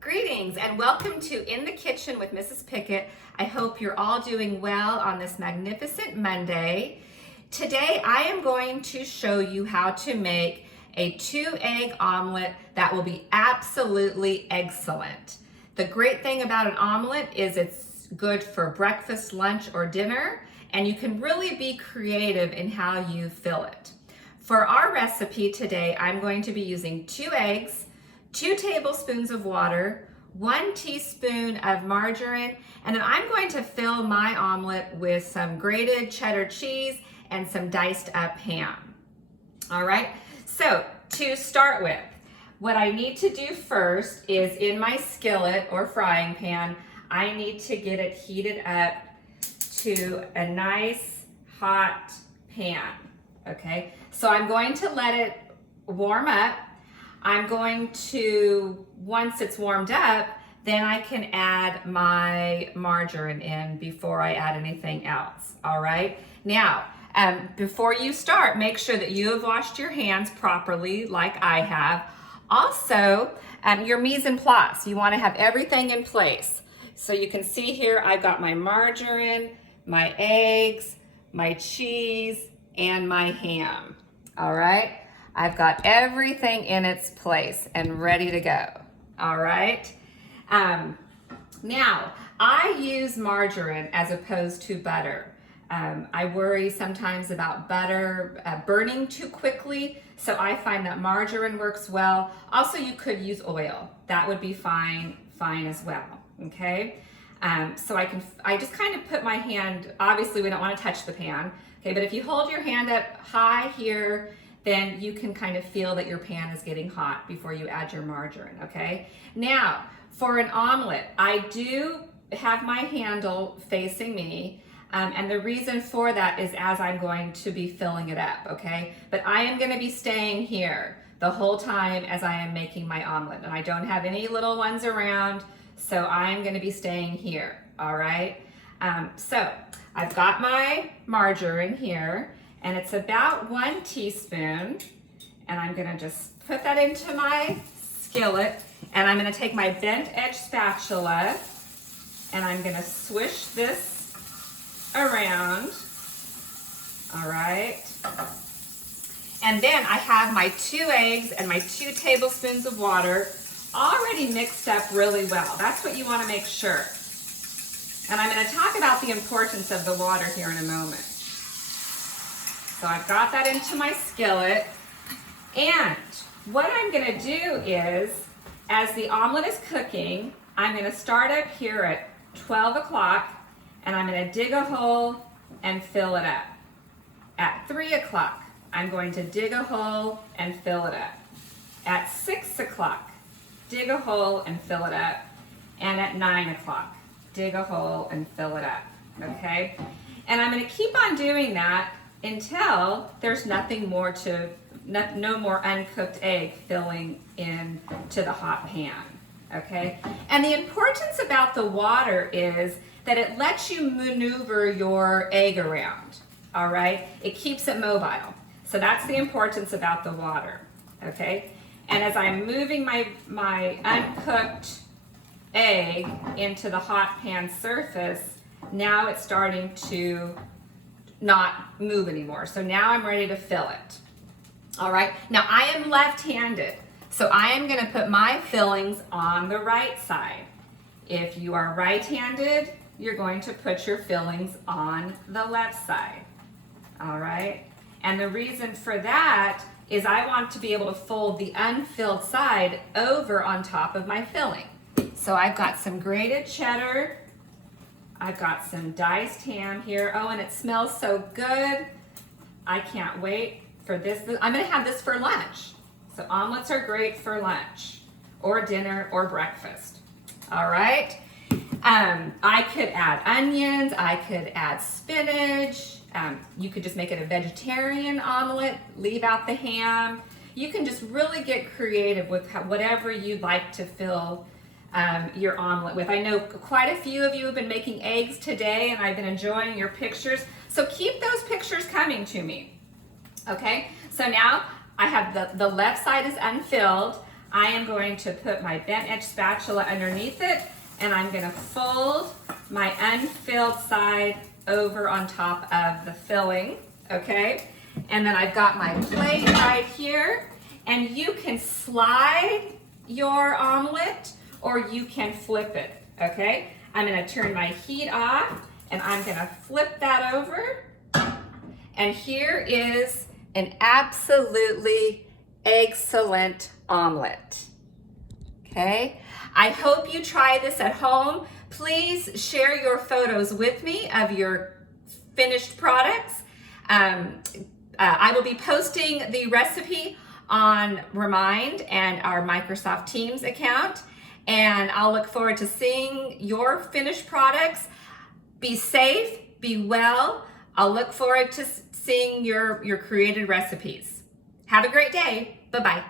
Greetings and welcome to In the Kitchen with Mrs. Pickett. I hope you're all doing well on this magnificent Monday. Today I am going to show you how to make a 2-egg omelet that will be absolutely excellent. The great thing about an omelet is it's good for breakfast, lunch, or dinner, and you can really be creative in how you fill it. For our recipe today, I'm going to be using 2 eggs, 2 tablespoons of water, 1 teaspoon of margarine, and then I'm going to fill my omelet with some grated cheddar cheese and some diced up ham. All right, so to start with, what I need to do first is in my skillet or frying pan, I need to get it heated up to a nice hot pan, okay? So I'm going to let it warm up. I'm going to, once it's warmed up, then I can add my margarine in before I add anything else, all right? Now, before you start, make sure that you have washed your hands properly like I have. Also, your mise en place, you wanna have everything in place. So you can see here, I've got my margarine, my eggs, my cheese, and my ham, all right? I've got everything in its place and ready to go, all right? Now, I use margarine as opposed to butter. I worry sometimes about butter burning too quickly, so I find that margarine works well. Also, you could use oil. That would be fine as well, okay? So I just kind of put my hand, obviously we don't want to touch the pan, okay, but if you hold your hand up high here, then you can kind of feel that your pan is getting hot before you add your margarine, okay? Now, for an omelet, I do have my handle facing me, and the reason for that is as I'm going to be filling it up, okay? But I am gonna be staying here the whole time as I am making my omelet, and I don't have any little ones around, so I'm gonna be staying here, all right? So I've got my margarine here, and it's about 1 teaspoon, and I'm gonna just put that into my skillet, and I'm gonna take my bent edge spatula, and I'm gonna swish this around, all right? And then I have my 2 eggs and my 2 tablespoons of water already mixed up really well. That's what you wanna make sure. And I'm gonna talk about the importance of the water here in a moment. So I've got that into my skillet, and what I'm gonna do is, as the omelet is cooking, I'm gonna start up here at 12 o'clock, and I'm gonna dig a hole and fill it up. At 3 o'clock, I'm going to dig a hole and fill it up. At 6 o'clock, dig a hole and fill it up. And at 9 o'clock, dig a hole and fill it up, okay? And I'm gonna keep on doing that until there's nothing more no more uncooked egg filling into the hot pan, okay? And the importance about the water is that it lets you maneuver your egg around, all right? It keeps it mobile. So that's the importance about the water, okay? And as I'm moving my uncooked egg into the hot pan surface, now it's starting to not move anymore. So now I'm ready to fill it. All right, now I am left-handed, so I am gonna put my fillings on the right side. If you are right-handed, you're going to put your fillings on the left side. All right, and the reason for that is I want to be able to fold the unfilled side over on top of my filling. So I've got some grated cheddar, I've got some diced ham here. Oh, and it smells so good. I can't wait for this. I'm gonna have this for lunch. So omelets are great for lunch or dinner or breakfast. All right. I could add onions, I could add spinach. You could just make it a vegetarian omelet, leave out the ham. You can just really get creative with whatever you'd like to fill your omelet with. I know quite a few of you have been making eggs today, and I've been enjoying your pictures. So keep those pictures coming to me. Okay, so now I have the left side is unfilled. I am going to put my bent edge spatula underneath it, and I'm gonna fold my unfilled side over on top of the filling, okay? And then I've got my plate right here, and you can slide your omelet or you can flip it, okay? I'm gonna turn my heat off and I'm gonna flip that over. And here is an absolutely excellent omelet, okay? I hope you try this at home. Please share your photos with me of your finished products. I will be posting the recipe on Remind and our Microsoft Teams account, and I'll look forward to seeing your finished products. Be safe, be well. I'll look forward to seeing your created recipes. Have a great day. Bye-bye.